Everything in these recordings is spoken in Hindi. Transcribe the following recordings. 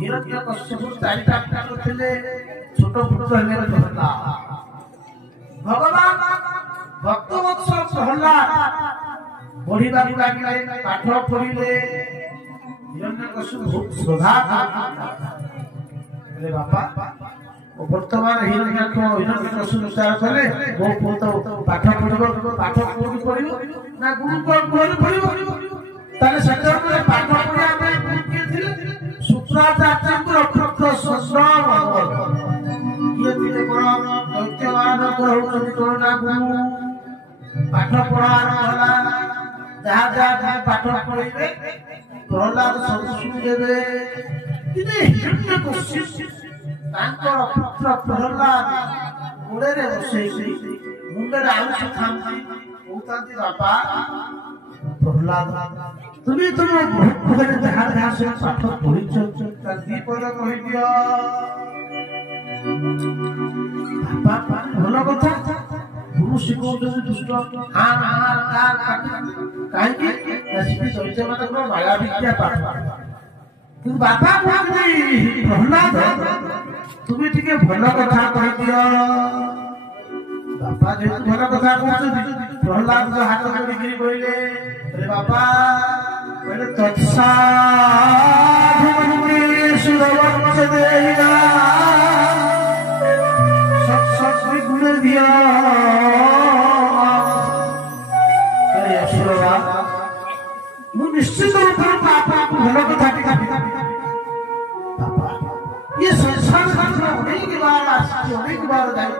हिरण्यकश्यप चारिटा पिता थे छोट पुत्र हेले प्रहलाद भगवान भक्तवत्सल प्रहलाद पढ़ा लगे पाठ पढ़े हिरण्यकश्यप बहुत श्रद्धा बापा वर्तमान हिरण्यकश्यप विचार कले मो पुत पाठ पढ़ो पाठ कोठी पढ़िबो ना गुरुकुल पढ़िबो ताले सत्य पाठ पढ़िया में किए थिले शुक्राचार्य पुत्र संस्कार ये थिले कोन दैत्यवान कहउछन कोना गुरु पाठ पढ़ार होला जहा जहा पाठ पढ़िबे प्रहलाद सब सुनि देबे दिने हिरण्यकश्यप तांकर पुत्र प्रहलाद गोड़े रे बसे मुंडे आउछ खांती उतांती बापा प्रहलाद तुम्हें तुम भूखरे जहा जहा से पाठ पढ़िछ दी पद कहि दियो बापा भलो कथा गुरु शिखो दुष्ट हां हां कार काहे कि नसीबी सहित माने को माया विद्या पाठ तू बापा कहते प्रहलाद तुम्हें टिके भलो कथा कहि दियो बापा जे भलो कथा कहते प्रहलाद जो हाथ जोड़ी गिरी बोले अरे बापा बोले तत्साधु मुनि सुरवंश देहिना सत गुण दिया अरे अशुरवा मु निश्चित रूप से पापा को भलो कथा टिका बापा ये संसार में अनेक बार आसी अनेक बार जाई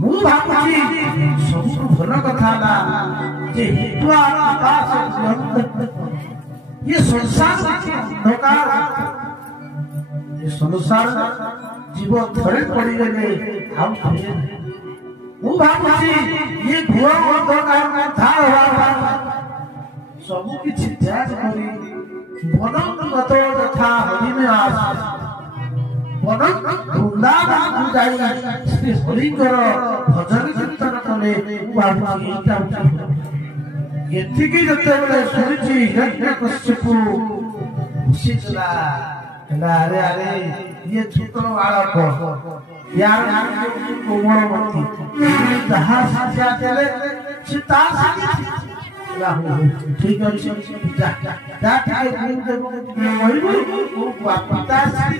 मु भाबुची सब भल कथा ना जे हितुआ आकाश ये संसार अंधकार ये संसार जीव थोड़े पड़ी गए हम मु भाबुची ये घोर अंधकार में धार हुआ सब किछि त्याग करी वनगत तथा हरिनिवास वनक वृंदावन जाई श्री हरिकर भजन कीर्तन कले बाबूजी एटा एतिकी जते बेले सुनिछि हिरण्यकश्यप खुशीला अरे अरे ये छोटो बालक यार कोमलमती जहा साजा देले सीता ठीक है जा के गुरु देव कहबो ओ पिता श्री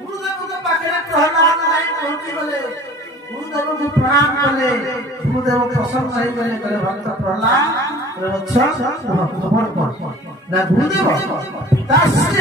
गुरु देव के पाखे प्रहलाद नहीं पहुंची बोले गुरु देव को प्रणाम कले गुरु देव प्रसन्न नहीं बोले करे भक्त प्रहलाद अच्छा खबर कौन ना गुरु देव पिता श्री